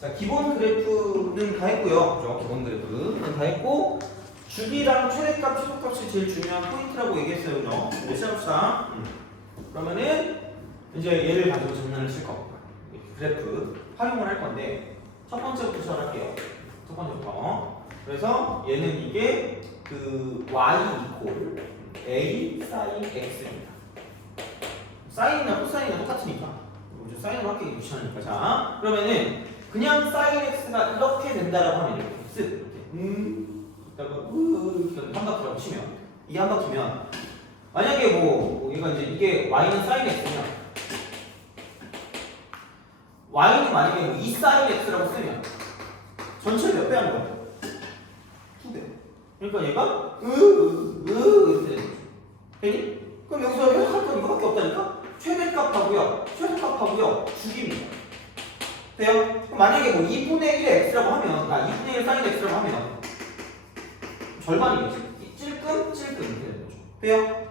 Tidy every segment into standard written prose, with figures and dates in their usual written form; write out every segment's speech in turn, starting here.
자, 기본 그래프는 다 했고요. 그죠? 기본 그래프는 다 했고, 주기랑 최대값, 최소값이 제일 중요한 포인트라고 얘기했어요. 그죠? 네, 시합시다. 그러면은 이제 얘를 가지고 장난을 칠 겁니다. 그래프 활용을 할 건데 첫 번째부터 시작할게요. 첫 번째부터. 그래서 얘는 이게 그 y 이퀄 a sin x입니다. 사인이나 코사인이나 똑같으니까 사인으로 하기 귀찮으니까. 자, 그러면은 그냥 sin x가 이렇게 된다라고 하면 이렇게 쓱 이렇게 그다가 이렇게 한 바퀴라고 치면 이게 한 바퀴면 만약에 뭐 얘가 이제 이게 y는 sin x냐 y는 만약에 뭐 2 sin x라고 쓰면 전체를 몇 배 하는 거야? 2배. 그러니까 얘가 이렇게 되는 거죠. 되니? 그럼 여기서 해석할 건 이거밖에 없다니까? 최대값하고요, 최소값하고요, 주기입니다. 돼요? 그럼 만약에 뭐 2분의 1의 x라고 하면, 2분의 1 sin x라고 하면 절반이겠지? 찔끔 이렇게 되는 거죠. 돼요?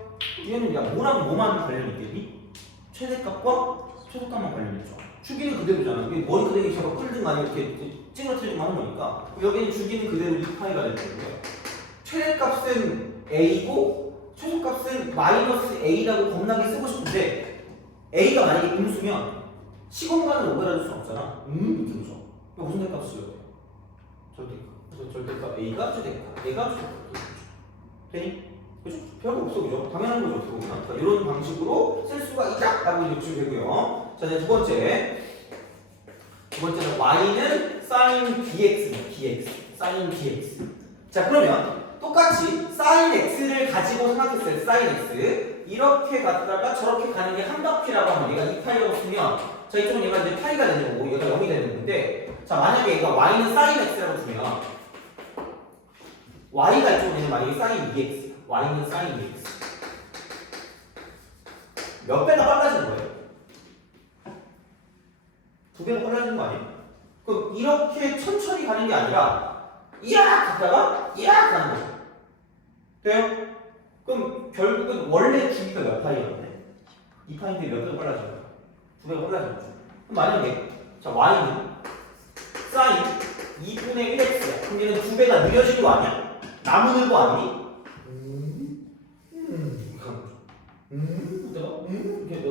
얘는 야 뭐랑 뭐만 관련이 있겠니? 최대값과 최소값만 관련이 있죠. 주기는 그대로잖아. 이게 머리 그대로 잡아 끌든 아니면 이렇게 찡그러뜨리든 하는 거니까. 여기는 주기는 그대로 2파이가 되는 거예요. 최대값은 a고 최소값은 마이너스 a라고 겁나게 쓰고 싶은데 a가 만약에 음수면 시공간을 오버할 수 없잖아. 이렇게 되죠. 무슨 대값 쓰여야 돼요? 절대값. 그래서 절대값 a가 최대값, a가 최대값. 되니? 그죠? 별거 없어, 그죠? 당연한 거죠, 어떻게 보면. 그러니까 이런 방식으로 쓸 수가 있다라고 이렇게 보시면 되고요. 자, 이제 두 번째는 y는 sin bx입니다. bx, sin bx. 자, 그러면 똑같이 sin x를 가지고 생각했어요. sin x 이렇게 갔다가 저렇게 가는 게 한 바퀴라고 하면 얘가 2파이라고 쓰면 자, 이쪽은 얘가 이제 파이가 되는 거고 얘가 0이 되는 건데 자, 만약에 얘가 y는 sin x라고 두면 y가 이쪽은 만약에 sin 2x y는 sin 2x 몇 배가 빨라지는 거예요? 2배가 빨라지는 거 아니에요? 그럼 이렇게 천천히 가는 게 아니라 이야 갔다가 이야 가는 거죠. 돼요? 그럼 결국은 원래 주기가 몇 파이였네? 2파인데 몇 배가 빨라진 거야? 2배가 빨라진 거죠. 그럼 만약에 자 y는 sin 2분의 1x야. 그럼 얘는 2배가 느려진 거 아니야? 나무늘보 아니니?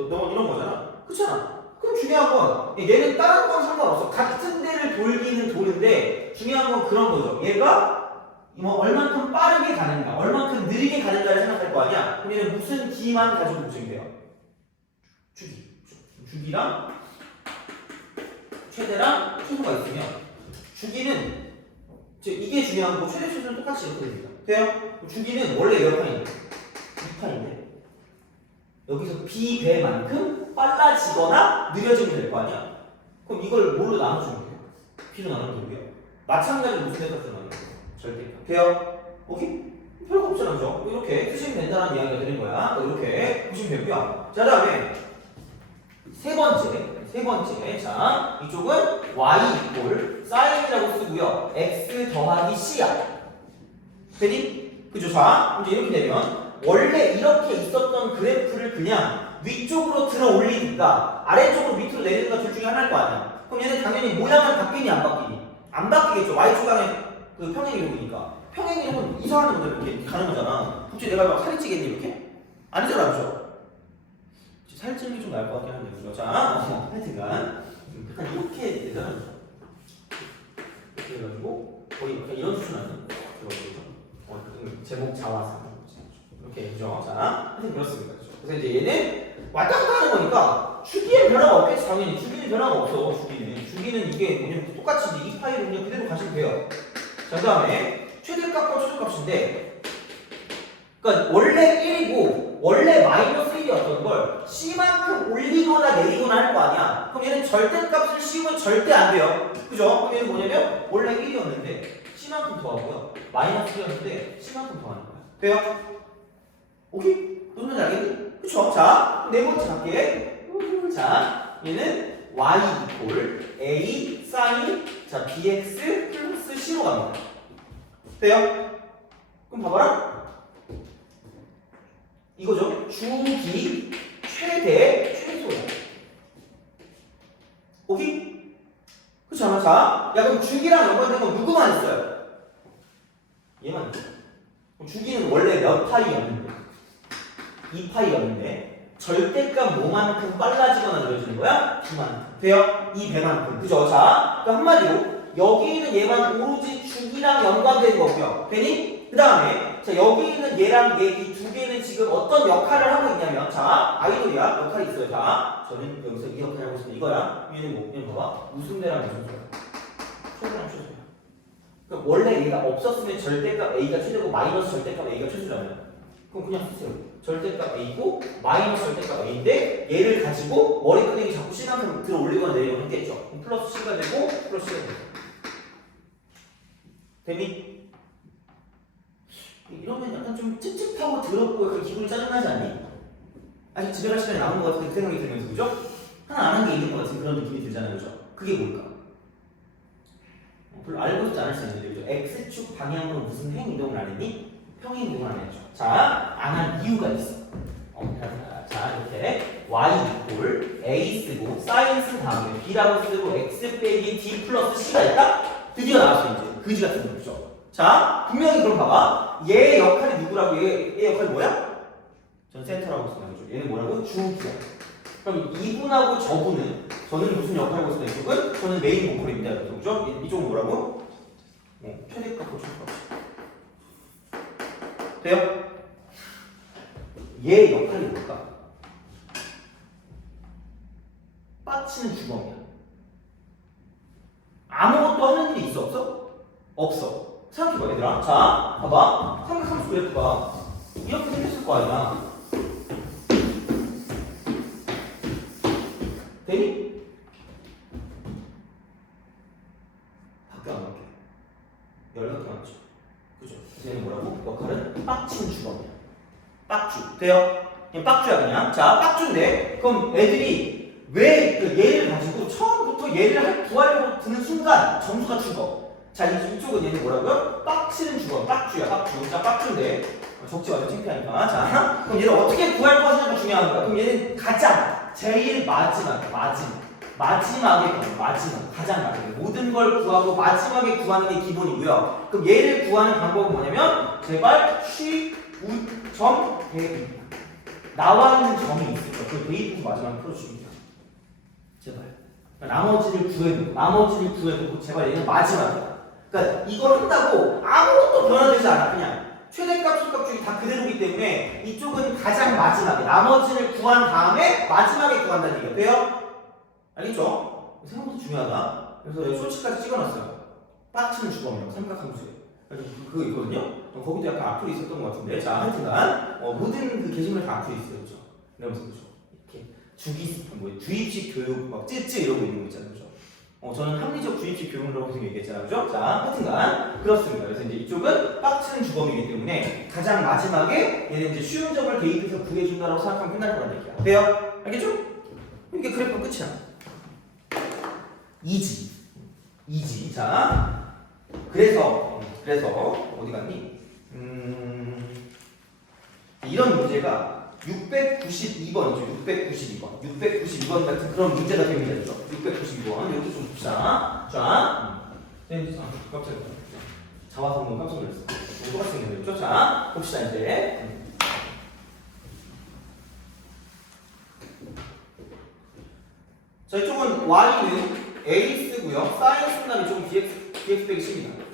너 이런 거잖아. 그렇잖아. 그럼 중요한 건 얘는 다른 건 상관없어. 같은 데를 돌기는 도는데 중요한 건 그런 거죠. 얘가 뭐 얼만큼 빠르게 가는가, 얼만큼 느리게 가는가를 생각할 거 아니야. 그럼 얘는 무슨 기만 가지고 보시면 돼요? 주기. 주기랑 최대랑 최소가 있으면 주기는 이게 중요한 거고 최대 최소는 똑같이 이렇게 됩니다. 돼요? 주기는 원래 몇 파인데? 2파인데 여기서 b배만큼 빨라지거나 느려지면 될 거 아니야? 그럼 이걸 뭘로 나눠주면 돼요? b로 나누면 되고요. 마찬가지로 무슨 대값으로 나누면 돼요? 절대값. 돼요? 오케이? 별거 없잖아, 그죠? 이렇게 쓰시면 된다는 이야기가 되는 거야. 이렇게 보시면 되고요. 자, 다음에 세 번째. 자, 이쪽은 y 이퀄 sin이라고 쓰고요. x 더하기 c야. 되니? 그죠? 자, 이제 이렇게 되면 원래 이렇게 있었던 그래프를 그냥 위쪽으로 들어 올리니까 아래쪽으로 밑으로 내리는가 둘 중에 하나일 거 아니야. 그럼 얘는 당연히 모양은 바뀌니 안 바뀌니? 안 바뀌겠죠. y축간의 그 평행이동이니까. 평행이동은 이상한 거죠. 이렇게 가는 거잖아. 혹시 내가 막 살이 찌겠니 이렇게? 아니잖아, 그죠? 살이 찌는 게 좀 나을 것 같긴 한데, 그죠? 자, 하여튼간 약간 이렇게 되잖아. 이렇게 해가지고 거의 약간 이런 수준 아니야? 제목 자화상. 이렇게 그죠? 자, 하여튼 그렇습니다. 그죠? 그래서 이제 얘는 왔다 갔다 하는 거니까 주기에 변화가 없겠지. 당연히 주기는 변화가 없어. 주기는 이게 뭐냐면 똑같이 이제 2파이를 그냥 그대로 가시면 돼요. 자, 그 다음에 최대값과 최소값인데 그러니까 원래 1이고 원래 마이너스 1이었던 걸 c만큼 올리거나 내리거나 할 거 아니야. 그럼 얘는 절대값을 씌우면 절대 안 돼요. 그죠? 그럼 얘는 뭐냐면 원래 1이었는데 c만큼 더하고요. 마이너스 1이었는데 c만큼 더하는 거야. 돼요? 오케이? 무슨 말인지 알겠니? 그쵸? 자, 네 번째 갈게. 자, 얘는 y 이퀄 a sin 자 bx 플러스 c로 갑니다. 돼요? 그럼 봐봐라. 이거죠? 주기 최대 최소야. 오케이? 그렇잖아. 자, 야 그럼 주기랑 연관된 건 누구만 있어요? 얘만 있어. 그럼 주기는 원래 몇 파이였는데? 2파이였는데 절대값 뭐만큼 빨라지거나 느려지는 거야? B만큼. 돼요? 이 배만큼. 그죠? 자, 그 한마디로 여기 있는 얘만 오로지 주기랑 연관된 거고요. 되니? 그 다음에 자 여기 있는 얘랑 얘 이 두 개는 지금 어떤 역할을 하고 있냐면 자 아이돌이야 역할이 있어요. 자 저는 여기서 이 역할을 하고 있으면 이거야. 얘는 뭐? 얘는 봐봐. 무슨 대랑 무슨 소야? 최대랑 최소야. 그럼 원래 얘가 없었으면 절대값 A가 최대고 마이너스 절대값 A가 최소잖아요. 그럼 그냥 쓰세요. 절대값 A고 마이너스 절대값 A인데 얘를 가지고 머리끄댕이 자꾸 C만큼 들어 올리거나 내리거나 했겠죠. 그럼 플러스 C가 되고 플러스 C가 되고 되니? 이러면 약간 좀 찝찝하고 더럽고 약간 기분이 짜증나지 않니? 아직 집에 갈 시간이 남은 것 같은 그 생각이 들면서 그죠? 하나 안 한 게 있는 것 같은 그런 느낌이 들잖아요. 그죠? 그게 뭘까? 별로 알고 싶지 않을 수 있는데 그죠? X축 방향으로 무슨 행이동을 안 했니? 평행이동을 안 했죠. 자, 안 한 이유가 있어. 자, 이렇게 y 이꼴 a 쓰고 사인 쓴 다음에 b라고 쓰고 x 빼기 d 플러스 c가 있다? 드디어 나왔어 이제. 그지 같은 거 그죠? 자, 분명히 그럼 봐봐. 얘 역할이 누구라고? 얘 역할이 뭐야? 전 센터라고 쓰는 거죠. 얘는 뭐라고? 주기야. 그럼 이분하고 저는 무슨 역할을 하고 있어요? 이쪽은? 저는 메인 보컬입니다. 그죠? 이쪽은 뭐라고? 최대값, 고정값. 돼요? 얘 역할이 뭘까? 빠치는 주범이야. 아무것도 하는 일이 있어 없어? 없어. 생각해봐 얘들아. 자, 봐봐. 삼각함수 그래프가 이렇게 생겼을 거 아니야. 되니? 바뀌어 안 바뀌어? 열받게 맞죠? 그죠? 얘는 뭐라고? 역할은 빡치는 주범이야. 빡주. 돼요? 그냥 빡주야 그냥. 자, 빡주인데 그럼 애들이 왜 그 얘를 가지고 처음부터 얘를 구하려고 드는 순간 점수가 죽어. 자, 이쪽은 얘는 뭐라고요? 빡치는 주범. 빡주야, 빡주. 자, 빡주인데 적지 마세요. 창피하니까. 자, 그럼 얘를 어떻게 구할 것이냐가 중요한 거야. 그럼 얘는 가장 제일 마지막에 가장 마지막에 모든 걸 구하고 마지막에 구하는 게 기본이고요. 그럼 얘를 구하는 방법은 뭐냐면 제발 쉬, 우, 점, 대입 나와 있는 점이 있을까? 그 대입 부분 마지막에 풀어줍니다. 제발 나머지를 구해놓고 제발 얘는 마지막이야. 그러니까 이걸 한다고 아무것도 변화되지 않아. 그냥 최대값, 최대값 중에 다 그대로기 때문에 이쪽은 가장 마지막에 나머지를 구한 다음에 마지막에 구한다는 얘기예요. 돼요? 알겠죠? 생각보다 중요하다. 그래서 여기 쇼츠까지 찍어놨어요. 빠치는 주범이라고 삼각함수예요. 그거 있거든요. 거기도 약간 악플이 있었던 것 같은데. 자, 하여튼간 모든 그 게시물에 다 악플이 있어요. 그렇죠? 이러면서 그렇죠? 이렇게 주입식 교육 막 찌찌 이러고 있는 거 있잖아요. 그렇죠? 저는 합리적 주입식 교육이라고 얘기했잖아요. 그죠? 자, 하여튼간 그렇습니다. 그래서 이제 이쪽은 빡치는 주범이기 때문에 가장 마지막에 얘는 이제 쉬운 점을 대입해서 구해준다고 생각하면 끝날 거란 얘기야. 돼요? 알겠죠? 이게 그래프 끝이야. 이지. 자, 그래서 어디 갔니? 이런 문제가 692번이죠. 692번 같은 그런 문제가 됩니다. 692번 이렇게 좀 봅시다. 자, 깜짝이야. 자화성분 깜짝 놀랐어. 똑같이 생겼죠? 자, 봅시다 이제. 자, 이쪽은 y는 a 쓰고요. 사인 쓴 다음에 이쪽은 bx 빼기 10입니다.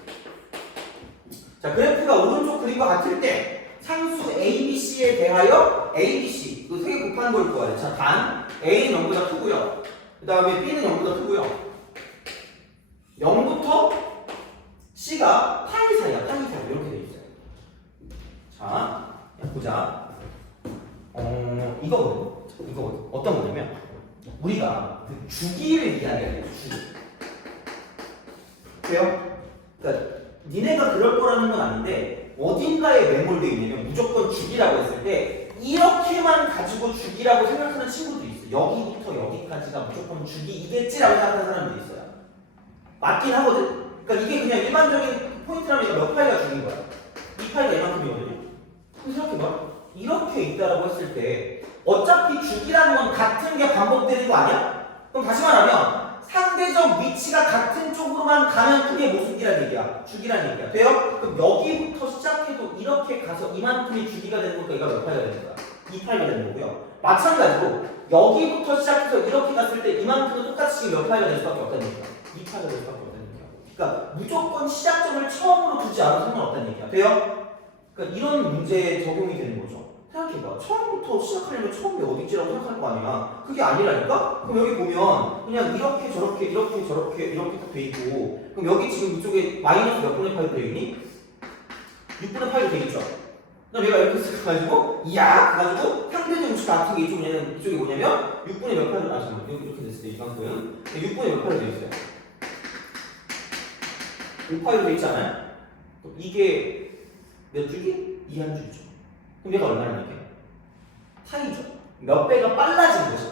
자, 그래프가 오른쪽 그림과 같을 때 상수 ABC에 대하여 ABC 그 세 개 곱하는 걸 구하래. 자, 단 A는 0보다 크고요. 그 다음에 B는 0보다 크고요. 0부터 C가 파이 사이야. 이렇게 돼 있어요. 자, 보자. 이거거든. 어떤 거냐면 우리가 그 주기를 이야기해야 돼요. 주기. 돼요? 그러니까 니네가 그럴 거라는 건 아닌데 어딘가에 매몰되어 있냐면 무조건 주기라고 했을 때 이렇게만 가지고 주기라고 생각하는 친구들이 있어요. 여기부터 여기까지가 무조건 주기이겠지라고 생각하는 사람들이 있어요. 맞긴 하거든? 그러니까 이게 그냥 일반적인 포인트라면 몇 파이가 주기인 거야? 2파이가 이만큼이거든요? 그럼 생각해봐. 이렇게 있다라고 했을 때 어차피 주기라는 건 같은 게 반복되는 거 아니야? 그럼 다시 말하면 상대적 위치가 같은 쪽으로만 가면 그게 무슨 기란 얘기야? 주기란 얘기야. 돼요? 그럼 여기부터 시작해도 이렇게 가서 이만큼이 주기가 되는 거니까 얘가 몇 파이가 되는 거야? 2파이가 되는 거고요. 마찬가지로 여기부터 시작해서 이렇게 갔을 때 이만큼은 똑같이 몇 파이가 될 수밖에 없다는 얘기야. 2파이가 될 수밖에 없다는 얘기야. 그러니까 무조건 시작점을 처음으로 두지 않아도 상관없다는 얘기야. 돼요? 그러니까 이런 문제에 적용이 되는 거죠. 생각해봐. 처음부터 시작하려면 처음이 어디지라고 생각할 거 아니야. 그게 아니라니까? 그럼 여기 보면 그냥 이렇게 저렇게 이렇게 저렇게 이렇게 딱 돼 있고, 그럼 여기 지금 이쪽에 마이너스 몇 분의 파이로 돼 있니? 6분의 파이로 돼 있죠. 그럼 얘가 이렇게 쓰가지고 이야! 그래가지고 상대적 위치가 같은 게 이쪽이 뭐냐면 6분의 몇 파이로 잠깐만 이렇게 됐을 때 이만큼 6분의 몇 파이로 돼 있어요. 5파이로 돼 있잖아요. 이게 몇 주기? 2한 주기죠. 그럼 얘가 얼마나 얘기해? 파이죠. 몇 배가 빨라진 거죠.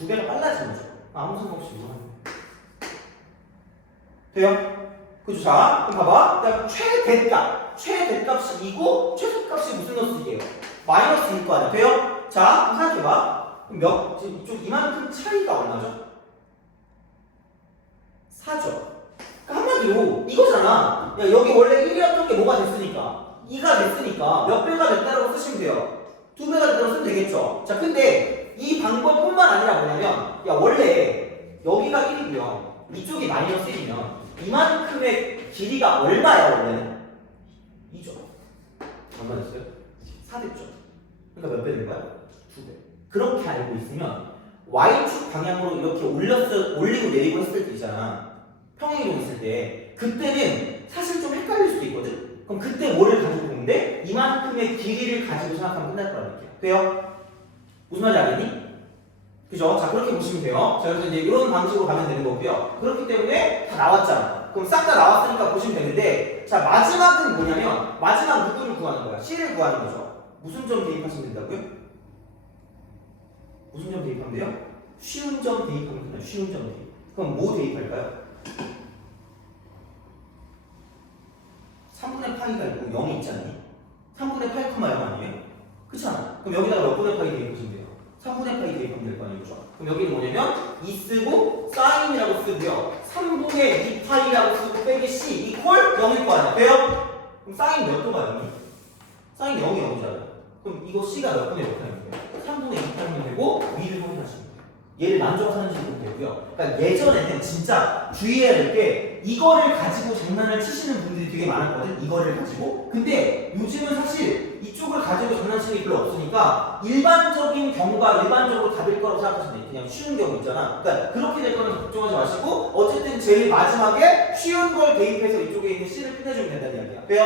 2배가 빨라진 거죠. 아무 생각 없이 이거 하는 돼요? 그죠? 자, 그럼 봐봐. 그러니까 최대값이 2고 최소값이 무슨 넣었을게요? 마이너스 2일 거 아니야. 돼요? 자, 그럼 생각해봐. 그럼 지금 이쪽 이만큼 차이가 얼마죠? 4죠. 그러니까 한마디로 이거잖아. 야, 여기 원래 1이었던 게 뭐가 됐으니까? 2가 됐으니까 몇 배가 됐다라고 쓰시면 돼요. 2배가 됐다고 쓰면 되겠죠. 자, 근데 이 방법뿐만 아니라 뭐냐면, 야, 원래 여기가 1이고요. 이쪽이 마이너스 1이면 이만큼의 길이가 얼마야, 원래는? 2죠. 얼마 됐어요? 4 됐죠. 그러니까 몇 배 된 거야? 2배. 그렇게 알고 있으면 Y축 방향으로 이렇게 올리고 내리고 했을 때 있잖아. 평행이동 있을 때. 그때는 사실 좀 헷갈릴 수도 있거든? 그럼 그때 뭐를 가지고 보는데 이만큼의 길이를 가지고 생각하면 끝날 거라는 얘기야. 돼요? 무슨 말인지 알겠니? 그죠? 자, 그렇게 보시면 돼요. 자, 그래서 이제 이런 방식으로 가면 되는 거고요. 그렇기 때문에 다 나왔잖아. 그럼 싹 다 나왔으니까 보시면 되는데, 자, 마지막은 뭐냐면 마지막 누구를 구하는 거야? C를 구하는 거죠. 무슨 점 대입하시면 된다고요? 무슨 점 대입하면 돼요? 쉬운 점 대입하면 된다. 쉬운 점 대입. 그럼 뭐 대입할까요? 3분의 파이가 있고 0이 있지 않니? 3분의 8, 0 아니에요? 그렇잖아. 그럼 여기다가 몇 분의 파이 대입하시면 돼요? 3분의 파이 대입하면 될 거 아니죠? 그럼 여기는 뭐냐면 2 쓰고 사인이라고 쓰고요. 3분의 2 파이라고 쓰고 빼기 C 이퀄 0일 거 아니야. 돼요? 그럼 사인 몇 도가 0이? 사인 0이 0이잖아요. 그럼 이거 C가 몇 분의 몇 파이면 돼요? 3분의 2 파이면 되고 위를 확인하시면 돼요. 얘를 만족해서 하는지 보면 되고요. 그러니까 예전에는 진짜 주의해야 될 게 이거를 가지고 장난을 치시는 분들이 되게 많았거든. 이거를 가지고. 근데 요즘은 사실 이쪽을 가지고 장난치는 게 별로 없으니까 일반적인 경우가 일반적으로 답일 거라고 생각하시면 돼요. 그냥 쉬운 경우 있잖아. 그러니까 그렇게 될 거면 걱정하지 마시고 어쨌든 제일 마지막에 쉬운 걸 대입해서 이쪽에 있는 C를 끝내주면 된다는 이야기야. 돼요?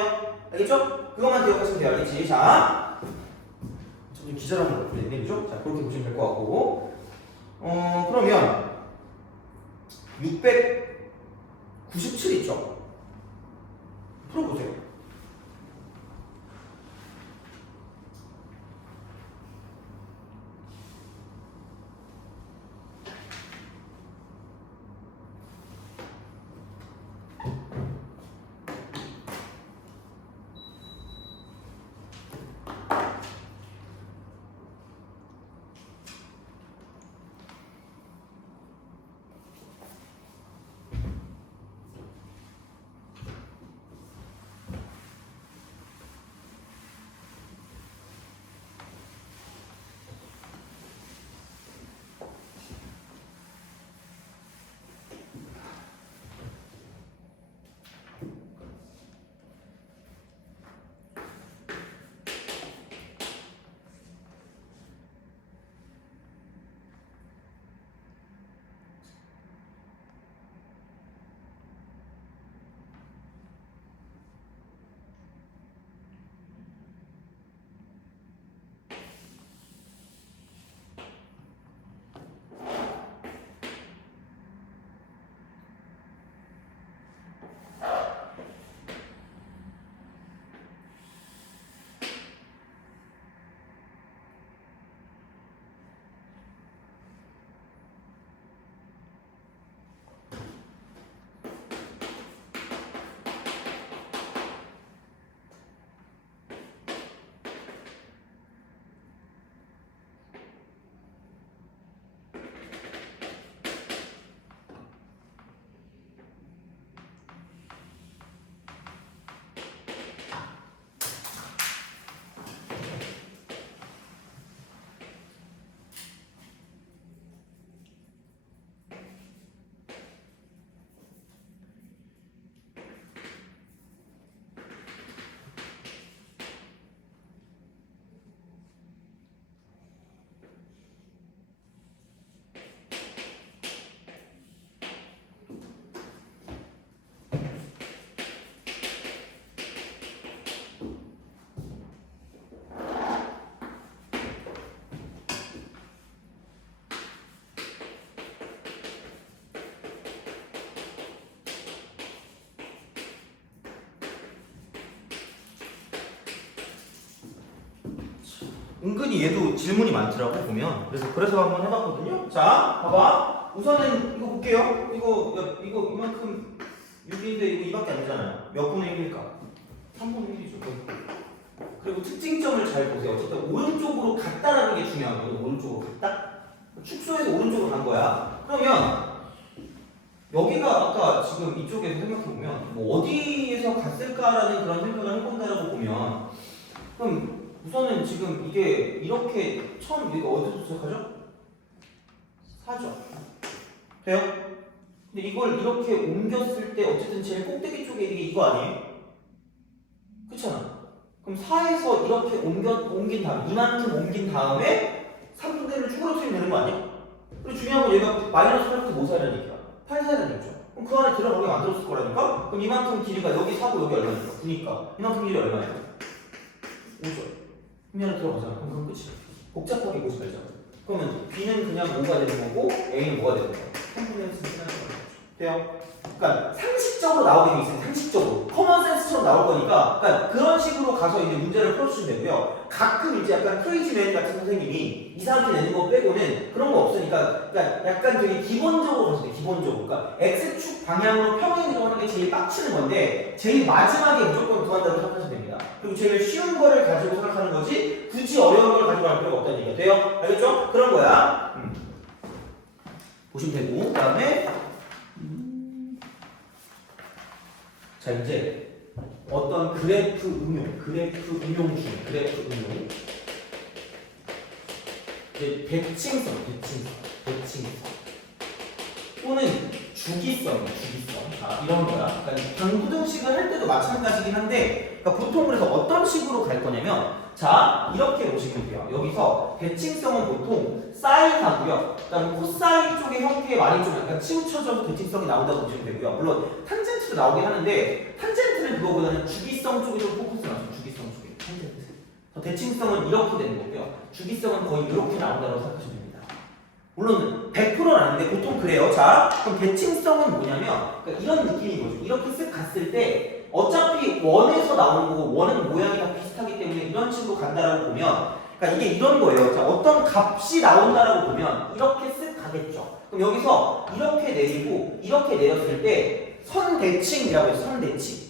알겠죠? 그것만 기억하시면 돼요. 알겠지? 자, 좀 기절하는 거 그랬네, 그죠? 자, 그렇게 보시면 될 것 같고. 그러면 697 있죠? 풀어보세요. 은근히 얘도 질문이 많더라고 보면. 그래서 한번 해봤거든요. 자, 봐봐. 우선은 이거 볼게요. 이거 이만큼 6인데 이거 이밖에 안 되잖아요. 몇 분의 1일까? 3분의 1이죠. 그리고 특징점을 잘 보세요. 어쨌든 오른쪽으로 갔다라는 게 중요한 거예요. 오른쪽으로 갔다. 축소해서 오른쪽으로 간 거야. 그러면 여기가 아까 지금 이쪽에서 생각해보면 뭐 어디에서 갔을까라는 그런 생각을 해본다라고 보면 그럼 우선은 지금 이게 이렇게 처음 이거 어디서 시작하죠? 4죠. 돼요? 근데 이걸 이렇게 옮겼을 때 어쨌든 제일 꼭대기 쪽에 이거 아니에요? 그렇잖아. 그럼 4에서 이렇게 옮긴 다음에 이만큼 옮긴 다음에 3분의 1을 축으로 쓰면 되는 거 아니야? 그리고 중요한 건 얘가 마이너스 8부터 뭐 사야라는 얘기야? 8 사야라는 얘기죠. 그럼 그 안에 들어가게 만들었을 거라니까? 그럼 이만큼 길이가 여기 4고 여기 얼마니까? 9니까 이만큼 길이 얼마예요? 5죠. 그럼 안에 들어가잖아. 그럼 그건 끝이야. 복잡하게 보지 말자. 그러면 B는 그냥 5가 되는 거고 A는 뭐가 되는 거야? 3분의 1 쓰면 끝나는 거야. 돼요? 그러니까 상식적으로 나오게 돼 있어요. 상식적으로 커먼센스처럼 나올 거니까 그러니까 그런 식으로 가서 이제 문제를 풀어주시면 되고요. 가끔 이제 약간 크레이지맨 같은 선생님이 이상하게 내는 거 빼고는 그런 거 없으니까 그러니까 약간 되게 기본적으로 가서 기본적으로 그러니까 X축 방향으로 평행으로 하는 게 제일 빡치는 건데 제일 마지막에 무조건 구한다고 생각하시면 됩니다. 그리고 제일 쉬운 거를 가지고 생각하는 거지 굳이 어려운 걸 가지고 할 필요가 없다는 얘기가 돼요. 알겠죠? 그런 거야. 보시면 되고 그 다음에 자 이제 어떤 그래프 응용 중에 그래프 응용 이제 대칭성 또는 주기성 자 이런 거야. 그러니까 방부등식을 할 때도 마찬가지긴 한데 그러니까 보통 그래서 어떤 식으로 갈 거냐면 자 이렇게 보시면 돼요. 여기서 대칭성은 보통 사인하고요. 그다음에 코사인 쪽의 형태에 많이 좀 약간 치우쳐져서 대칭성이 나온다고 보시면 되고요. 물론 탄젠트도 나오긴 하는데 탄젠트는 그거보다는 주기성 쪽에 좀 포커스를 맞춰요. 주기성 쪽에 탄젠트. 대칭성은 이렇게 되는 거고요. 주기성은 거의 이렇게 나온다고 생각하시면 됩니다. 물론 100%는 아닌데 보통 그래요. 자 그럼 대칭성은 뭐냐면 그러니까 이런 느낌인 거죠. 이렇게 쓱 갔을 때 어차피 원에서 나오는 거고 원은 모양이 다 비슷하기 때문에 이런 식으로 간다라고 보면 그러니까 이게 이런 거예요. 자, 어떤 값이 나온다라고 보면 이렇게 쓱 가겠죠. 그럼 여기서 이렇게 내리고 이렇게 내렸을 때 선대칭이라고 해서 선대칭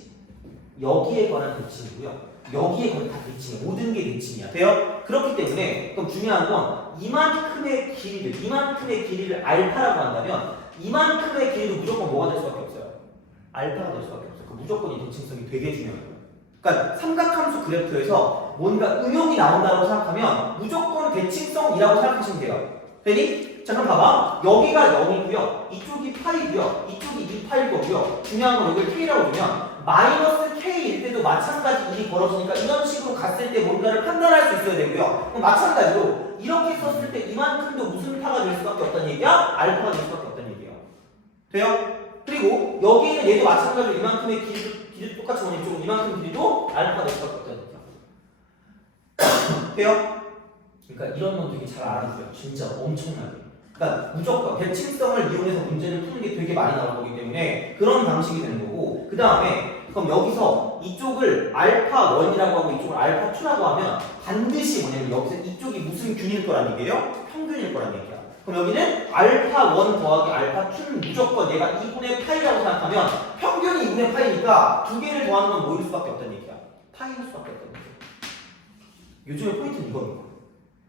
여기에 관한 대칭이고요. 여기에 거의 다 대칭이에요. 모든 게 대칭이야. 돼요? 그렇기 때문에 그럼 중요한 건 이만큼의 길이를 알파라고 한다면 이만큼의 길이도 무조건 뭐가 될 수밖에 없어요. 알파가 될 수밖에 없어요. 그 무조건 이 대칭성이 되게 중요해요. 그러니까 삼각함수 그래프에서 뭔가 응용이 나온다고 생각하면 무조건 대칭성이라고 생각하시면 돼요. 되니? 자 그럼 봐봐. 여기가 0이고요. 이쪽이 파이고요. 이쪽이 2파일 거고요. 중요한 건 여기를 k라고 주면 마이너스 k일 때도 마찬가지 일이 벌어지니까 이런 식으로 갔을 때 뭔가를 판단할 수 있어야 되고요. 그럼 마찬가지로 이렇게 썼을 때 이만큼도 무슨 파가 될 수밖에 없다는 얘기야? 알파가 될 수밖에 없다는 얘기예요. 돼요? 그리고 여기는 얘도 마찬가지로 이만큼의 길이도 똑같이 오는 이쪽은 이만큼 길이도 알파가 될 수밖에 없다는 얘기야. 돼요? 그러니까 이런 건 되게 잘 알아주세요. 진짜 엄청나게. 그러니까 무조건 대칭성을 이용해서 문제를 푸는 게 되게 많이 나올 거기 때문에 그런 방식이 되는 거고 그 다음에 그럼 여기서 이쪽을 알파 1이라고 하고 이쪽을 알파 2라고 하면 반드시 뭐냐면 여기서 이쪽이 무슨 균일 거란 얘기예요? 평균일 거란 얘기야. 그럼 여기는 알파 1 더하기 알파 2는 무조건 얘가 2분의 파이라고 생각하면 평균이 2분의 파이니까 두 개를 더하는 건 뭐일 수밖에 없다는 얘기야. 파이일 수밖에 없다는 얘기야. 요즘의 포인트는 이겁니다.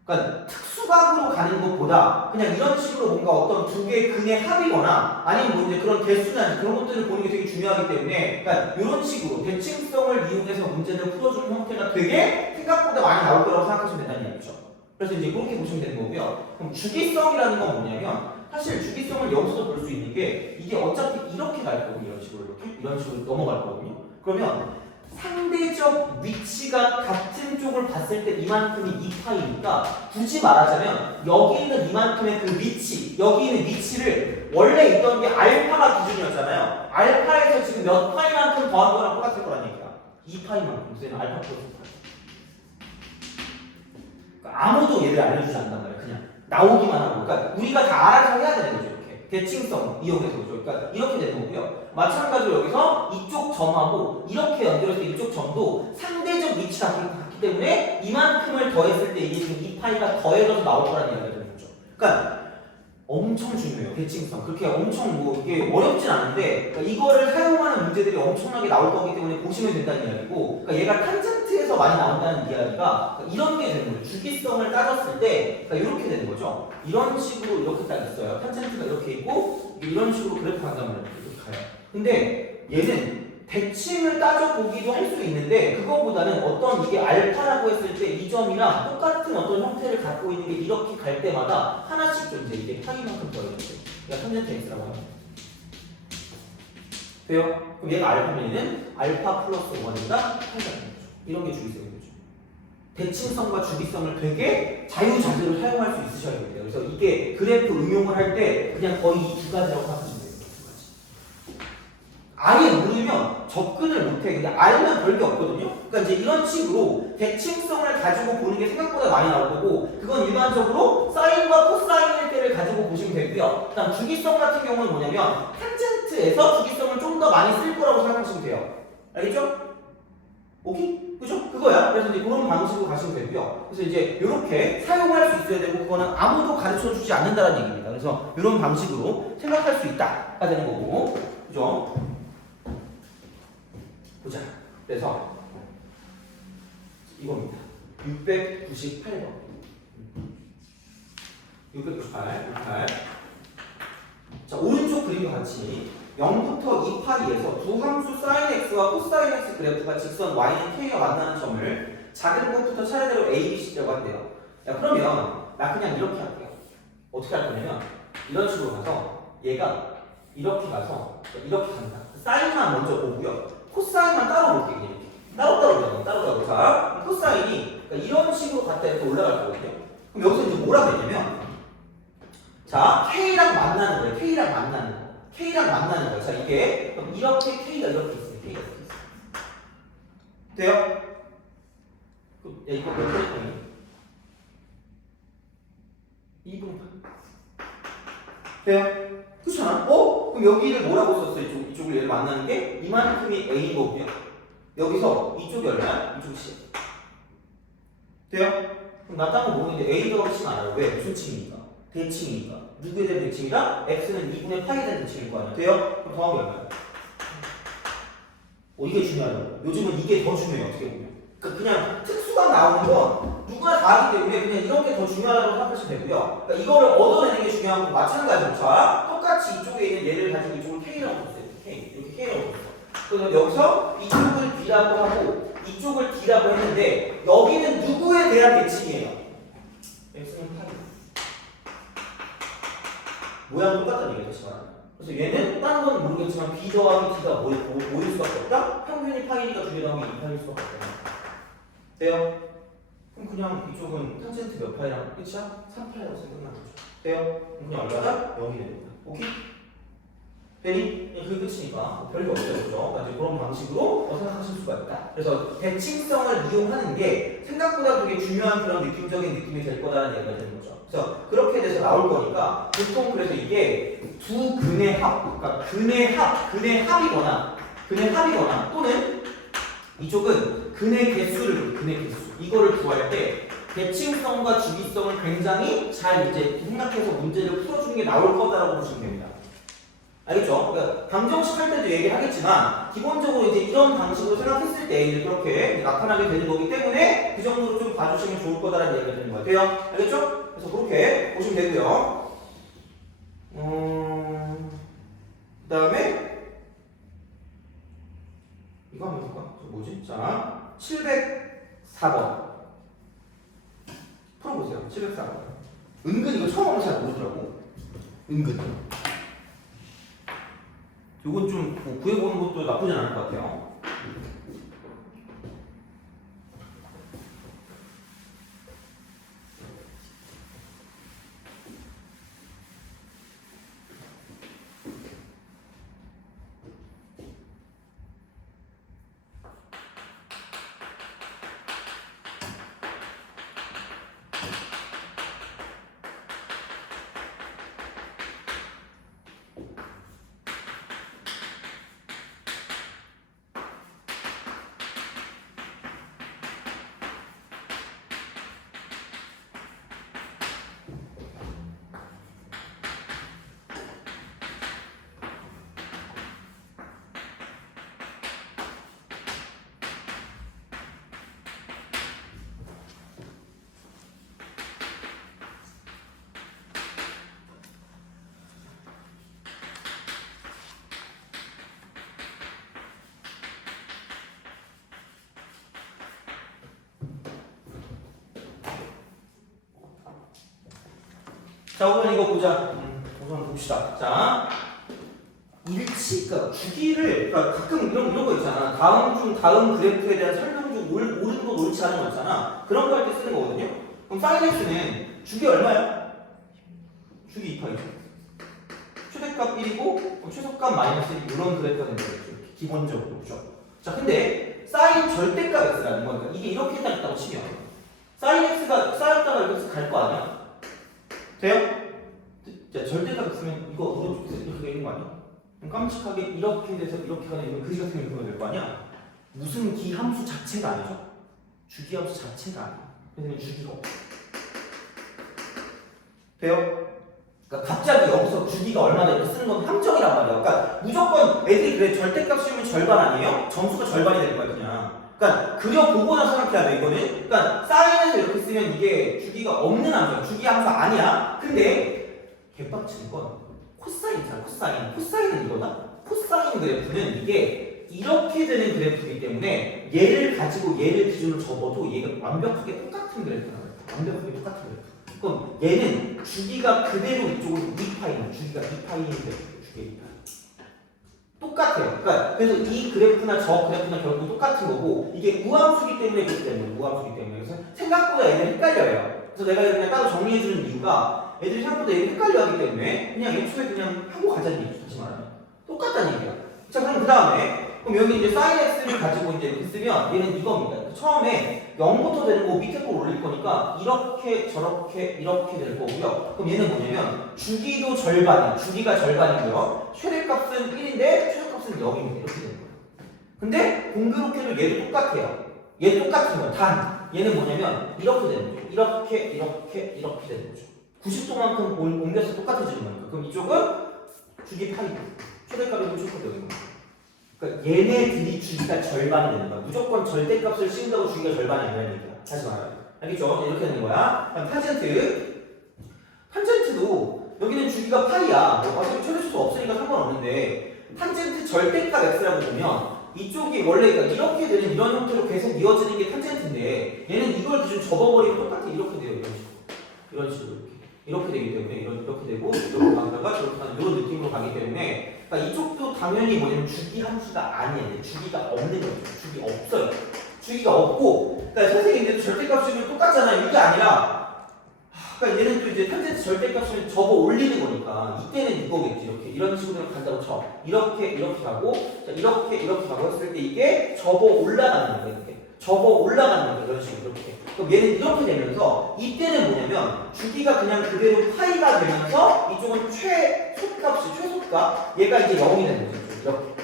그러니까 특수각으로 가는 것보다 그냥 이런 식으로 뭔가 어떤 두 개의 근의 합이거나 아니면 뭐 이제 그런 개수나 그런 것들을 보는 게 되게 중요하기 때문에 그러니까 이런 식으로 대칭성을 이용해서 문제를 풀어주는 형태가 되게 생각보다 많이 나올 거라고 생각하시면 된다는 얘기죠. 그래서 이제 그렇게 보시면 되는 거고요. 그럼 주기성이라는 건 뭐냐면 사실 주기성을 여기서도 볼 수 있는 게 이게 어차피 이렇게 갈 거거든요. 이런 식으로 넘어갈 거거든요. 그러면 상대적 위치가 같은 쪽을 봤을 때 이만큼이 2파이니까 굳이 말하자면 여기 있는 이만큼의 그 위치 여기 있는 위치를 원래 있던 게 알파가 기준이었잖아요. 알파에서 지금 몇 파이만큼 더한 거랑 똑같을 거란 얘기야. 2파이만큼. 그래서 얘는 알파 플러스 그러니까 아무도 얘를 알려주지 않는단 말이야. 그냥 나오기만 하고 그러니까 우리가 다 알아서 해야 되는 거죠. 대칭성 이용해서 그죠. 그러니까 이렇게 되는 거고요. 마찬가지로 여기서 이쪽 점하고 이렇게 연결해서 이쪽 점도 상대적 위치가 같기 있기 때문에 이만큼을 더했을 때 이게 지금 2파이가 더해져서 나올 거라는 얘기가 되는 거죠. 그러니까 엄청 중요해요. 대칭성. 그렇게 엄청 뭐 이게 어렵진 않은데 그러니까 이거를 사용하는 문제들이 엄청나게 나올 거기 때문에 보시면 된다는 이야기고 그러니까 얘가 탄젠트에서 많이 나온다는 이야기가 그러니까 이런 게 되는 거예요. 주기성을 따졌을 때 그러니까 이렇게 되는 거죠. 이런 식으로 이렇게 딱 있어요. 탄젠트가 이렇게 있고 이런 식으로 그래프 간단 말이에요. 이렇게 가요. 근데 얘는 대칭을 따져보기도 할 수 있는데 그거보다는 어떤 이게 알파라고 했을 때 이 점이랑 똑같은 어떤 형태를 갖고 있는 게 이렇게 갈 때마다 하나씩 좀 이제 이게 파이만큼 더해져요. 그러니까 탄젠트 x라고 합니다. 돼요? 그럼 얘가 알파면 얘는 알파 플러스 5가 8가 되는 거죠. 이런 게 주기성인 거죠. 대칭성과 주기성을 되게 자유자재로 사용할 수 있으셔야 됩니다. 그래서 이게 그래프 응용을 할 때 그냥 거의 이 두 가지라고 생각하시면 돼요. 아예 모르면 접근을 못해. 근데 알면 별게 없거든요. 그러니까 이제 이런 식으로 대칭성을 가지고 보는 게 생각보다 많이 나올 거고 그건 일반적으로 사인과 코사인일 때를 가지고 보시면 되고요. 그다음 주기성 같은 경우는 뭐냐면 탄젠트에서 주기성을 좀 더 많이 쓸 거라고 생각하시면 돼요. 알겠죠? 오케이? 그죠? 그거야. 그래서 이제 그런 방식으로 가시면 되고요. 그래서 이제 이렇게 사용할 수 있어야 되고 그거는 아무도 가르쳐 주지 않는다는 얘기입니다. 그래서 이런 방식으로 생각할 수 있다가 되는 거고, 그죠? 보자. 그래서 이겁니다. 698번. 698. 자, 오른쪽 그림과 같이 0부터 2파이에서 두 함수 sin x와 cos x 그래프가 직선 y는 k와 만나는 점을 작은 것부터 차례대로 a, b, c라고 한대요. 야, 그러면 나 그냥 이렇게 할게요. 어떻게 할 거냐면 이런 식으로 가서 얘가 이렇게 가서 이렇게 간다. 사인만 먼저 보고요. 코사인만 따로 볼게요. 이렇게. 따로. 자, 코사인이 그러니까 이런 식으로 갔다 이렇게 올라갈 거거든요. 그럼 여기서 이제 뭐라 그랬냐면 자, K랑 만나는 거예요. K랑 만나는 거예요. 자, 이게 그럼 이렇게 K가 이렇게 있어요. K가 이렇게 있어요. 돼요? 그럼 야, 이거 몇 개예요? 2분 8. 돼요? 그렇잖아? 그럼 여기를 뭐라고 썼어요? 이쪽을 얘를 만나는 게 이만큼이 A인 거고요. 여기서 이쪽이 얼마야? 이쪽 C. 돼요? 그럼 나 딴 거 모르는데 A 더하기 C는 알아요. 왜? 무슨 칭입니까? 대칭이니까. 누구에 대한 대칭이다? X는 2분의 파이에 대한 대칭일 거 아니야. 돼요? 그럼 더하기 얼마야? 이게 중요하죠. 요즘은 이게 더 중요해요. 어떻게 보면. 그러니까 그냥 특수가 나오는 건 누구나 다 하기 때문에 그냥 이런 게 더 중요하다고 생각하시면 되고요. 그러니까 이거를 얻어내는 게 중요한 건 마찬가지로 자, 똑같이 이쪽에 있는 얘를 가지고 이쪽을 K라고 썼어요. K. 이렇게 K라고 썼어. 그래서 여기서 이쪽을 B라고 하고 이쪽을 D라고 했는데 여기는 누구에 대한 대칭이에요? X는 파이. 모양은 똑같다는 얘기죠, 지금. 그래서 얘는 다른 건 모르겠지만 B 더하기 D가 뭐일 수밖에 없다? 평균이 파이니까 두 개 더하기 2파일 수밖에 없다. 돼요? 그럼 그냥 이쪽은 탄젠트 몇 파이랑 끝이야? 3파이라고 생각나는 거죠. 돼요? 그럼 그냥 얼마다? 0이 됩니다. 오케이? 되니? 그게 끝이니까 별게 없죠, 그죠? 그러니까 그런 방식으로 생각하실 수가 있다. 그래서 대칭성을 이용하는 게 생각보다 되게 중요한 그런 느낌적인 느낌이 될 거다라는 얘기가 되는 거죠. 그래서 그렇게 돼서 나올 거니까 보통 그래서 이게 두 근의 합, 그러니까 근의 합이거나 또는 이쪽은 근의 개수를 이거를 구할 때 대칭성과 주기성을 굉장히 잘 이제 생각해서 문제를 풀어주는 게 나올 거다라고 보시면 됩니다. 알겠죠? 그러니까 방정식 할 때도 얘기를 하겠지만 기본적으로 이제 이런 방식으로 생각했을 때 이제 그렇게 나타나게 되는 거기 때문에 그 정도로 좀 봐주시면 좋을 거다라는 얘기가 되는 것 같아요. 알겠죠? 그래서 그렇게 보시면 되고요. 그 다음에 이거 한번 볼까? 뭐지? 자, 704번 풀어보세요. 704번. 은근 이거 처음 하면 잘 모르더라고. 은근. 요건 좀 구해보는 것도 나쁘진 않을 것 같아요. 자, 우선 이거 보자. 우선 봅시다. 자, 일치가 주기를, 그러니까 가끔 이런 거 있잖아. 다음 그래프에 대한 설명 중 옳은 거 옳지 않은 거 있잖아. 그런 거 할 때 쓰는 거거든요. 그럼 사인 x는 주기 얼마야? 주기 2파이죠. 최대값 1이고 최소값 마이너스 1 이런 그래프가 되는 거죠. 기본적으로. 그죠? 자, 근데 사인 절대값 x라는 거니까 이게 이렇게 딱 있다고 치면 사인 x가 쌓였다가 여기서 갈 거 아니야? 돼요? 자, 절대값 x면 이거 오른쪽에서 이렇게 되는 거 아니야? 그럼 깜찍하게 이렇게 돼서 이렇게 가는 이런 그지 같은 게 될 거 아니야? 무슨 기함수 자체가 아니죠? 주기함수 자체가 아니야. 그래서 주기가 없어. 돼요? 그러니까 갑자기 여기서 주기가 얼마나 이렇게 쓰는 건 함정이란 말이야. 그러니까 무조건 애들이 그래 절대값 씌우면 절반 아니에요? 점수가 절반이 될 거야 그냥. 그러니까 그려보고나 생각해야 돼 이거는. 그러니까 사인에서 이렇게 쓰면 이게 주기가 없는 함수야. 주기 함수 아니야. 근데 개빡치는 건 코사인이잖아. 코사인은 이거다. 코사인 그래프는 이게 이렇게 되는 그래프이기 때문에 얘를 가지고 얘를 기준으로 접어도 얘가 완벽하게 똑같은 그래프야. 완벽하게 똑같은 그래프. 그럼 얘는 주기가 그대로 이쪽으로 2파이는 주기가 2파이인데 주기가 2파이 똑같아요. 그러니까 그래서 이 그래프나 저 그래프나 결국 똑같은 거고 이게 우함수기 때문에 그렇기 때문에 우함수기 때문에 그래서 생각보다 얘는 헷갈려요. 그래서 내가 그냥 따로 정리해 주는 이유가 애들이 생각보다 얘를 헷갈려하기 때문에 그냥 애초에 그냥 하고 가자는 얘기죠. 다시 말하면 똑같다는 얘기야. 자, 그럼 그 다음에 그럼 여기 이제 사인 x를 가지고 이제 이렇게 쓰면 얘는 이겁니다. 처음에 0부터 되는 거 밑에 걸 올릴 거니까 이렇게 저렇게 이렇게 될 거고요. 그럼 얘는 뭐냐면 주기도 절반이야. 주기가 절반이고요. 최대값은 1인데 최소값은 0입니다. 이렇게 되는 거예요. 근데 공교롭게도 얘도 똑같아요. 얘 똑같은 거야. 단 얘는 뭐냐면 이렇게 되는 거죠. 이렇게 되는 거죠. 90도만큼 옮겨서 똑같아지는 거니까. 그럼 이쪽은 주기 파이 최대값이 무조건 되는 거예요. 그러니까 얘네들이 주기가 절반이 되는 거야. 무조건 절대값을 씌운다고 주기가 절반이 아니라는 얘기야. 다시 말해요. 알겠죠? 이렇게 되는 거야. 그럼 탄젠트도 여기는 주기가 파이야. 뭐 어차피 최대수도 없으니까 상관없는데 탄젠트 절대값 x라고 보면 이쪽이 원래 그러니까 이렇게 되는 이런 형태로 계속 이어지는 게 탄젠트인데 얘는 이걸 기준 접어버리면 똑같아. 이렇게 돼요. 이런 식으로 이렇게 되기 때문에 이렇게 되고 이렇게 가다가 이렇게 가는 이런 느낌으로 가기 때문에 그러니까 이쪽도 당연히 뭐냐면 주기 함수가 아니에요. 주기가 없는 거죠. 주기 없어요. 주기가 없고 그러니까 선생님들도 절대값이면 똑같잖아요. 이게 아니라 그러니까 얘는 또 이제 탄젠트 절대값을 접어 올리는 거니까 이때는 이거겠지. 이렇게 이런 식으로 간다고 쳐. 이렇게 가고 자, 이렇게 가고 했을 때 이게 접어 올라가는 거예요. 이렇게 접어 올라가는 거예요. 이런 식으로 이렇게. 그럼 얘는 이렇게 되면서 이때는 뭐냐면 주기가 그냥 그대로 파이가 되면서 이쪽은 최소값 얘가 이제 0이 되는 거죠. 이렇게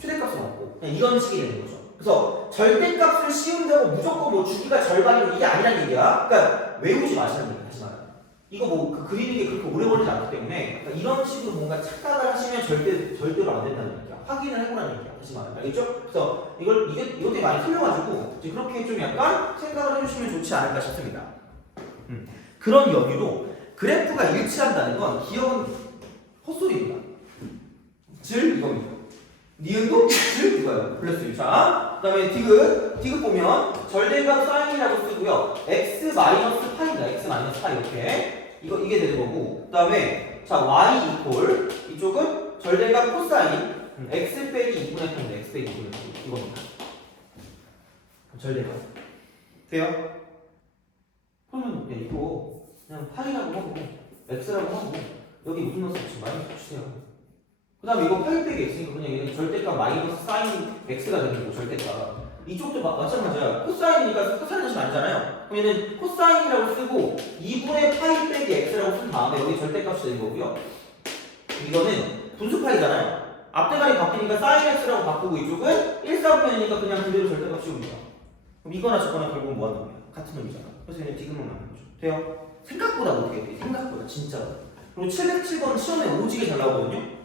최대값은 없고 그냥 이런 식이 되는 거죠. 그래서 절대값을 씌운다고 무조건 뭐 주기가 절반이고 이게 아니란 얘기야. 그러니까 외우지 마시는 얘기 하지 마요. 이거 뭐 그리는 게 그렇게 오래 걸리지 않기 때문에 그러니까 이런 식으로 뭔가 착각을 하시면 절대로 안 된다는 얘기야. 확인을 해보라는 얘기야. 다시 말하면 알겠죠? 그래서 이것도 많이 틀려가지고 이제 그렇게 좀 약간 생각을 해주시면 좋지 않을까 싶습니다. 그런 연유로 그래프가 일치한다는 건 기억은 헛소리입니다. 즉 이겁니다. 니은도 즉 이거예요. 플러스 1. 자, 그 다음에 디귿 보면 절대값 사인이라고 쓰고요. x 마이너스 파입니다. x 마이너스 파 이렇게 이게 되는 거고 그 다음에 자 y 이퀄 이쪽은 절대값 코사인 x 빼기 2분의 8입니다. x 빼기 2분의 8 이겁니다. 절대값 돼요? 그러면 이거 그냥 파이라고 하고 x라고 하고 여기 무슨 놈 쓰지 마이너스 붙이세요. 그 다음에 이거 파이 빼기 x니까 그냥 얘는 절대값 마이너스 사인 x가 되는 거고 절대값 이쪽도 마찬가지야. 코사인이니까 코사인은 아니잖아요. 그럼 얘는 코사인이라고 쓰고 2분의 파이 빼기 x라고 쓴 다음에 여기 절대값이 되는 거고요. 이거는 분수파이잖아요. 앞대가리 바뀌니까 사인 x라고 바꾸고 이쪽은 1사분면이니까 그냥 그대로 절대값 씌웁니다. 그럼 이거나 저거나 결국은 뭐하는 거야? 같은 놈이잖아. 그래서 얘는 디귿만 나는 거죠. 돼요? 생각보다 어떻게 돼? 생각보다 진짜로. 그리고 707번 시험에 오지게 잘 나오거든요.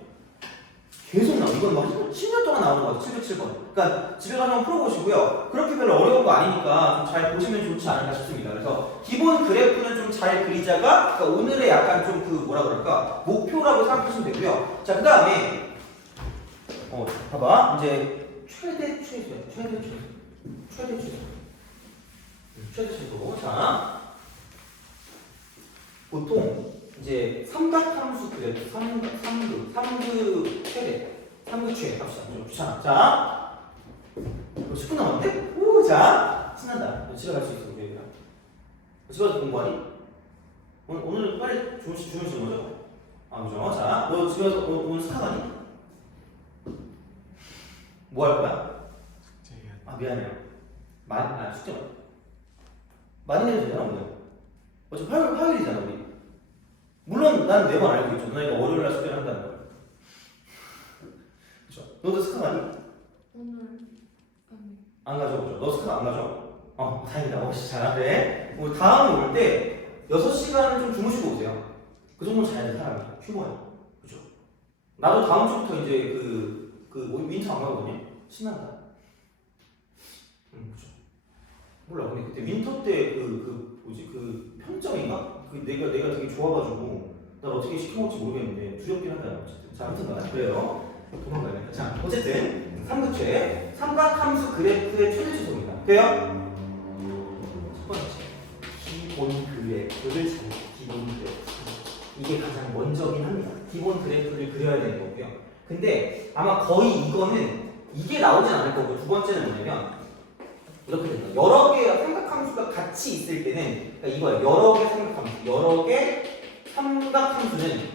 계속 나와. 이건 막 10년 동안 나오는 거 같아요. 707번. 그러니까 집에 가서 한번 풀어보시고요. 그렇게 별로 어려운 거 아니니까 좀 잘 보시면 좋지 않을까 싶습니다. 그래서 기본 그래프는 좀 잘 그리자가 그러니까 오늘의 약간 좀 그 뭐라 그럴까 목표라고 생각하시면 되고요. 자, 그 다음에 봐봐. 이제 최대 최소. 자, 보통 이제 삼각함수 그래프 3그 최대 3그 최대 합시다. 좀 귀찮아. 자 10분 남았는데? 오, 자 신난다. 너 집에 갈 수 있어 우리 애들아. 집에 가서 공부하니? 오늘은 빨리 주무시는 거죠? 아 그죠? 자 너 집에 가서 오늘 스카 가니? 뭐 할 거야? 아 미안해요. 숙제 많이 내면 되잖아 오늘. 어차피 화요일이잖아 우리. 물론 난 매번 알고 있죠. 너네가 월요일날 숙제를 한다는 걸. 그렇죠? 너도 스카 가니? 오늘 안 가죠, 그죠? 너 스카 안 가죠? 다행이다. 잘하네. 다음에 올 때 6시간은 좀 주무시고 오세요. 그 정도 자야 돼 사람이. 휴머야. 그죠? 나도 다음 주부터 이제 윈터 안 가거든요. 신난다. 그죠? 몰라. 근데 그때 윈터 때 편점인가? 내가 되게 좋아가지고 날 어떻게 시켜먹을지 모르겠는데 두렵긴 한다. 어쨌든. 자, 아무튼간 그래요. 도망가야겠다. 자, 어쨌든 삼각최 삼각함수 그래프의 최대 최소입니다. 돼요? 첫 번째 기본 그래프를 찾는 기본 그래프. 이게 가장 먼저긴 합니다. 기본 그래프를 그려야 되는 거고요. 근데 아마 거의 이거는 이게 나오진 않을 거고 두 번째는 뭐냐면 이렇게 됩니다. 여러 개의 삼각함수가 같이 있을 때는 그러니까 이거예요. 여러 개 삼각함수, 여러 개 삼각함수는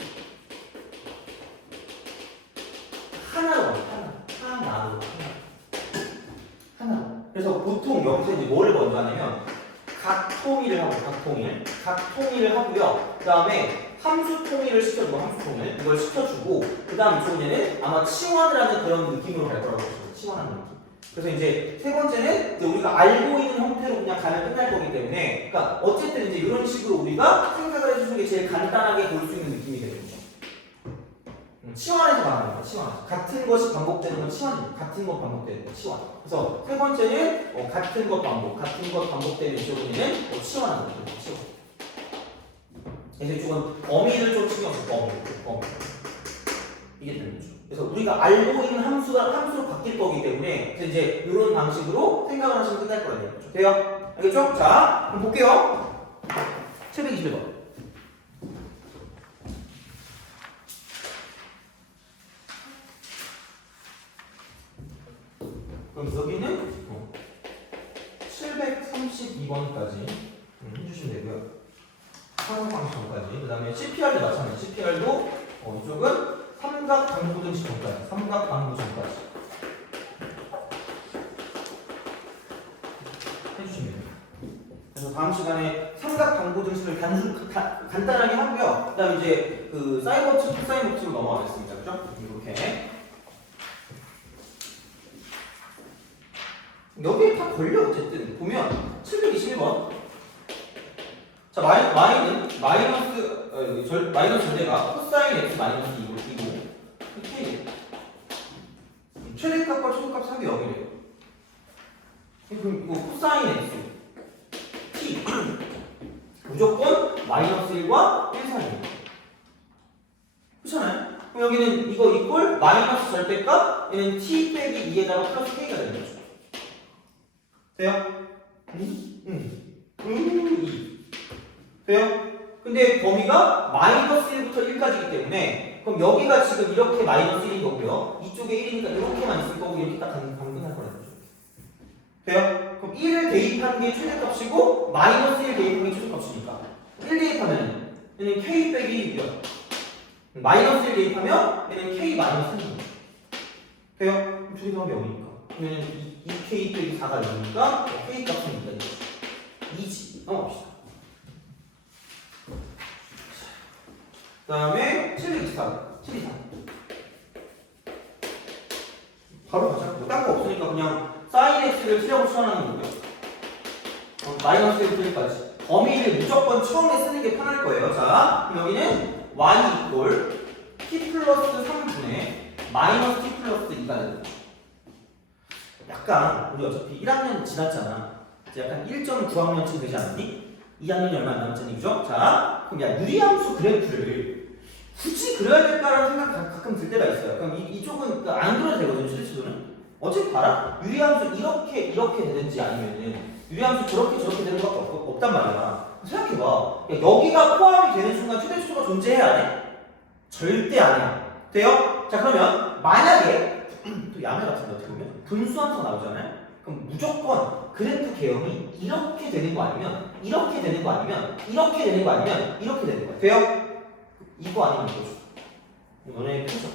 하나로 가요. 하나로. 그래서 보통 여기서 이제 뭐를 먼저 하냐면 각통일을 하고 각통일을 하고요. 그 다음에 함수 통일을 시켜주고 함수 통일 이걸 시켜주고 그 다음 이쪽에는 아마 치환을 하는 그런 느낌으로 갈 거라고 보시면 치환하는 느낌. 그래서 이제 세 번째는 이제 우리가 알고 있는 형태로 그냥 가면 끝날 거기 때문에 그러니까 어쨌든 이제 이런 식으로 우리가 생각을 해주는 게 제일 간단하게 볼 수 있는 느낌이 되겠죠. 치환해서 말하는 거야. 치환. 같은 것이 반복되는 건 치환입니다. 같은 것 반복되는 건 치환. 그래서 세 번째는 같은 것 반복되는 이쪽에는 치환하는 거죠. 치환. 그래서 이쪽은 범위를 좀 신경 써요. 범위. 이게 되는 거죠. 그래서 우리가 알고 있는 함수로 바뀔 거기 때문에 그래서 이제 이런 방식으로 생각을 하시면 끝날 거라는 거죠. 돼요? 알겠죠? 자, 그럼 볼게요. 721번. 그럼 여기는 732번까지 해주시면 되고요. 상호방식까지. 그 다음에 CPR도 마찬가지. CPR도 이쪽은 삼각방부등식 전까지. 해주시면 됩니다. 그래서 다음 시간에 삼각방부등식을 간단하게 하고요. 그 다음에 이제 사인법칙으로 넘어가겠습니다. 그죠? 이렇게. 여기에 다 걸려. 어쨌든 보면 721번. 자, 마이너스 절대가 코사인 x 마이너스 2고 K 최대값과 최소값 사이 0이래요. 그럼 이거 코사인 x t 무조건 마이너스 1과 1 사이에요. 그렇잖아요? 그럼 여기는 이거 이꼴 마이너스 절대값 얘는 t 빼기 2에다가 플러스 k가 되는 거죠. 돼요? 돼요? 근데 범위가 마이너스 1부터 1까지이기 때문에 그럼 여기가 지금 이렇게 마이너스 1인 거고요. 이쪽에 1이니까 이렇게만 있을 거고 이렇게 딱 가면 끝날 거라는 거죠. 돼요? 그럼 1을 대입한 게 최대값이고 마이너스 1 대입한 게 최소값이니까 1 대입하면 얘는 k 빼기 1이요. 마이너스 1 대입하면 얘는 k 마이너스 3이에요. 돼요? 그럼 둘이 더하면 0이니까 그러면 2k 빼기 4가 0이니까 k 값은 2지. 넘어갑시다. 그 다음에 723. 바로 가자. 뭐 딴 거 없으니까 그냥 사인 x를 t라고 치환하는 거고요. 마이너스 1까지. 범위를 무조건 처음에 쓰는 게 편할 거예요. 자, 그럼 여기는 y 이꼴 t 플러스 3분의 마이너스 t 플러스 2가 되는 거죠. 약간 우리 어차피 1학년 지났잖아. 이제 약간 1.9학년쯤 되지 않았니? 2학년이 얼마 안 남았잖니, 그죠? 자, 그럼 야 유리함수 그래프를 굳이 그려야 될까라는 생각 가끔 들 때가 있어요. 그럼 이쪽은 안 그려도 되거든요, 실수는. 어차피 봐라. 유리함수 이렇게 되든지 아니면은 유리함수 저렇게 되는 것밖에 없단 말이야. 생각해봐. 야, 여기가 포함이 되는 순간 최대 최소가 존재해야 안 해? 절대 안 해요. 돼요? 자 그러면 만약에 또 야매 같은데 어떻게 보면 분수함수가 나오잖아요. 그럼 무조건 그래프 개형이 이렇게 되는 거 아니면 이렇게 되는 거 아니면 이렇게 되는 거 아니면 이렇게 되는 거야. 돼요? 이거 아니면 이거죠. 너네 표시죠.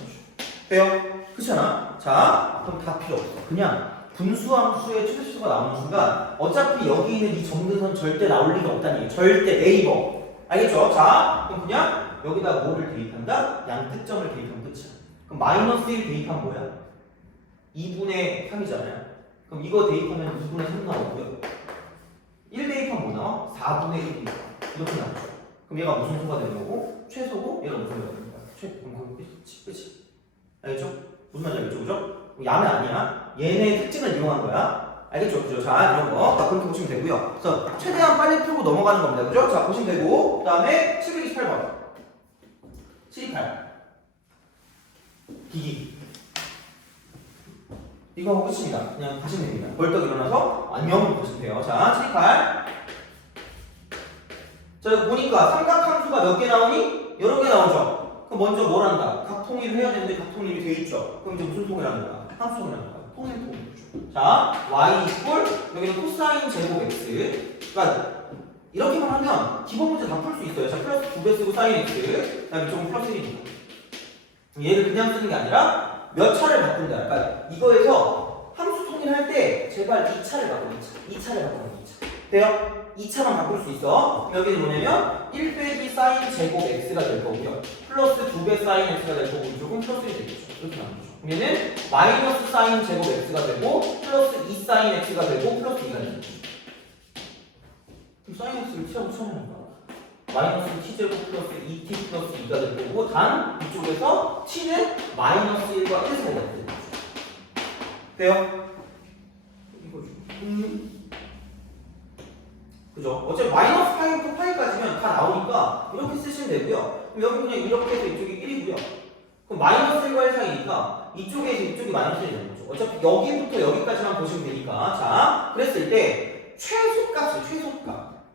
돼요? 그렇잖아. 자 그럼 다 필요 없어. 그냥 분수함수의 최대수가 나오는 순간 어차피 여기 있는 이 점근선 절대 나올 리가 없다는 얘기. 절대 네이버. 알겠죠? 자 그럼 그냥 여기다 뭐를 대입한다? 양특점을 대입하면 끝이야. 그럼 마이너스 1 대입하면 뭐야? 2분의 3이잖아요. 그럼 이거 대입하면 2분의 3 나오고요. 1 대입하면 뭐 나와? 4분의 1이 이렇게 나오죠. 그럼 얘가 무슨 수가 되는 거고? 최소고 얘가 무슨 수가 되는 거야? 그럼 끝이. 알겠죠? 무슨 말인지 알겠죠? 그죠? 야매 아니야. 얘네의 특징을 이용한 거야. 알겠죠? 그죠? 자, 이런 거. 자, 그렇게 보시면 되고요. 그래서 최대한 빨리 풀고 넘어가는 겁니다. 그죠? 자, 보시면 되고. 그 다음에 728번. 728. 기기. 이거 하고 끝입니다. 그냥 가시면 됩니다. 벌떡 일어나서 안녕 보시면 돼요. 자, 728. 자, 여기 보니까 삼각함수가 몇 개 나오니? 여러 개 나오죠? 그럼 먼저 뭘 한다? 각통일을 해야 되는데 각통일이 돼 있죠? 그럼 이제 무슨 통일 하는 거야? 함수 통일하는 거야. 통일이죠. 자, y 이퀄 여기는 코사인 제곱 x. 그러니까 이렇게만 하면 기본 문제 다 풀 수 있어요. 자, 플러스 2배 쓰고 사인 x. 그다음에 이쪽은 플러스 1입니다. 얘를 그냥 쓰는 게 아니라 몇 차를 바꾼다. 그러니까 이거에서 함수 통일할 때 제발 2차를 바꿔. 2차를 바꿔. 2차. 돼요? 2차만 바꿀 수 있어. 여기는 뭐냐면 1 빼기 사인 제곱 x가 될 거고요. 플러스 2배 사인 x가 될 거고 이쪽은 플러스 1이 되겠죠. 이렇게 나오죠. 그럼 얘는 마이너스 사인 제곱 x가 되고 플러스 2 사인 x가 되고 플러스 2가 되는 거죠. 그럼 사인 x를 t라고 쳐내는 거야. 마이너스 t제곱 플러스 2t 플러스 2가 될 거고 단 이쪽에서 t는 마이너스 1과 1 사이가 되는 거죠. 돼요? 이거죠. 그죠? 어차피 마이너스 파이부터 파이까지면 다 나오니까 이렇게 쓰시면 되고요. 그럼 여기 그냥 이렇게 해서 이쪽이 1이고요. 그럼 마이너스 1과 1 사이니까 이쪽에서 이쪽이 마이너스 1이 되는 거죠. 어차피 여기부터 여기까지만 보시면 되니까. 자, 그랬을 때 최소값이에요.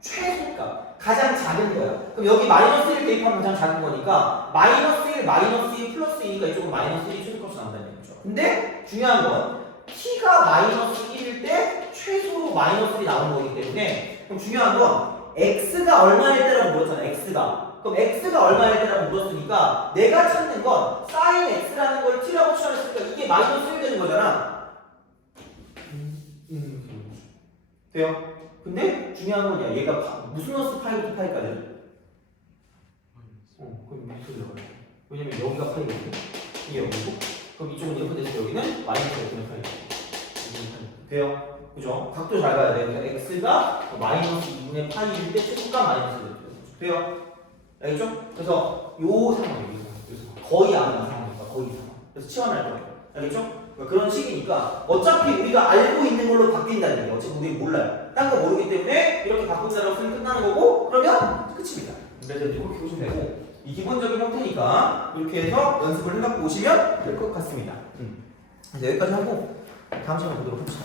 최소값. 가장 작은 거야. 그럼 여기 마이너스 1 대입하면 가장 작은 거니까 마이너스 1, 마이너스 1, 플러스 2니까 이쪽은 마이너스 1이 최소값이 나온다는 얘기죠. 근데 중요한 건 t가 마이너스 1일 때 최소로 마이너스 1이 나오는 거기 때문에 그럼 중요한 건 x가 얼마일 때라고 물었잖아. x가. 그럼 x가 얼마일 때라고 물었으니까 내가 찾는 건 sin x라는 걸 t라고 취하했으니까 이게 마이너스 1 되는 거잖아. 돼요? 근데 중요한 건 얘가 무슨 너스 파이부터 파이까지? 그럼 밑으로 들어가요. 왜냐면 여기가 파이거든요. 이게 여기고 그럼 이쪽은 이렇게 돼서 여기는 마이너스 1의 파이고 돼요? 그죠? 각도 잘 봐야 돼. 그러니까 x가 마이너스 2분의 파이일 때 최소값 마이너스 1 돼요? 알겠죠? 그래서 요 상황이에요. 거의 안 하는 상황이니까 거의 상황. 그래서 치환할 거예요. 알겠죠? 그러니까 그런 식이니까 어차피 우리가 알고 있는 걸로 바뀐다는 얘기예요. 어차피 우리 몰라요. 딴 거 모르기 때문에 이렇게 바꾼다고 쓰면 끝나는 거고 그러면 끝입니다. 그래서 이렇게 보시면 되고 이 기본적인 형태니까 이렇게 해서 연습을 해갖고 오시면 될 것 같습니다. 그래서 여기까지 하고 다음 시간에 보도록 합시다.